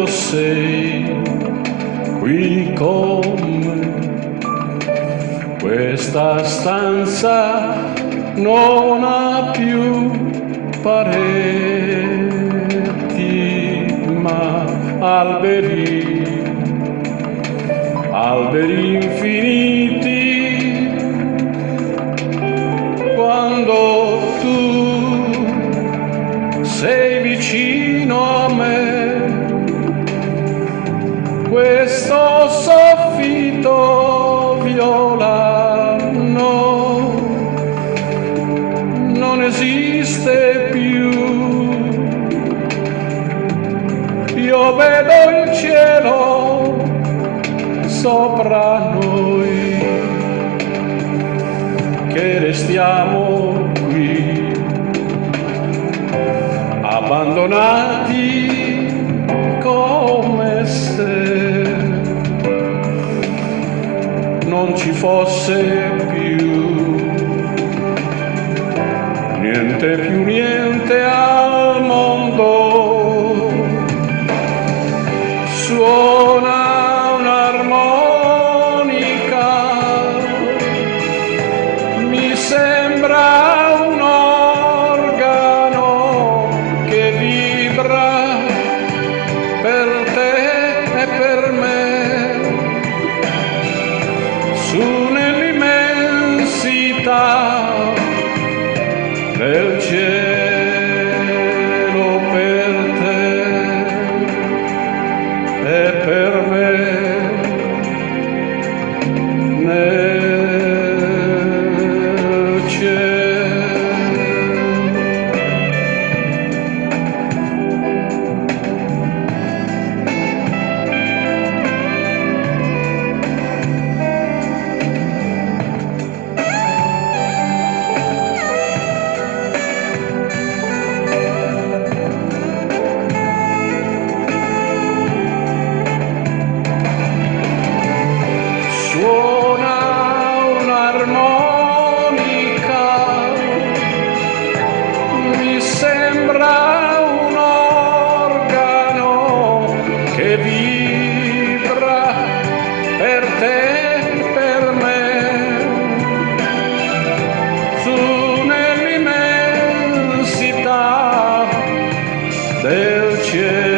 quando sei qui con me. Questa stanza non ha più pareti, ma alberi, alberi infiniti. Quando tu sei vicino a me, questo soffitto violano non esiste più. Io vedo il cielo sopra noi, che restiamo qui, abbandonati come se non ci fosse più niente al mondo. Suona un'armonica, mi sembra un organo che vibra per te e per me, su nell'immensità del cielo, per te e per me, nel cielo. Suona un'armonica, mi sembra un organo che vibra per te e per me, su nell'immensità del cielo.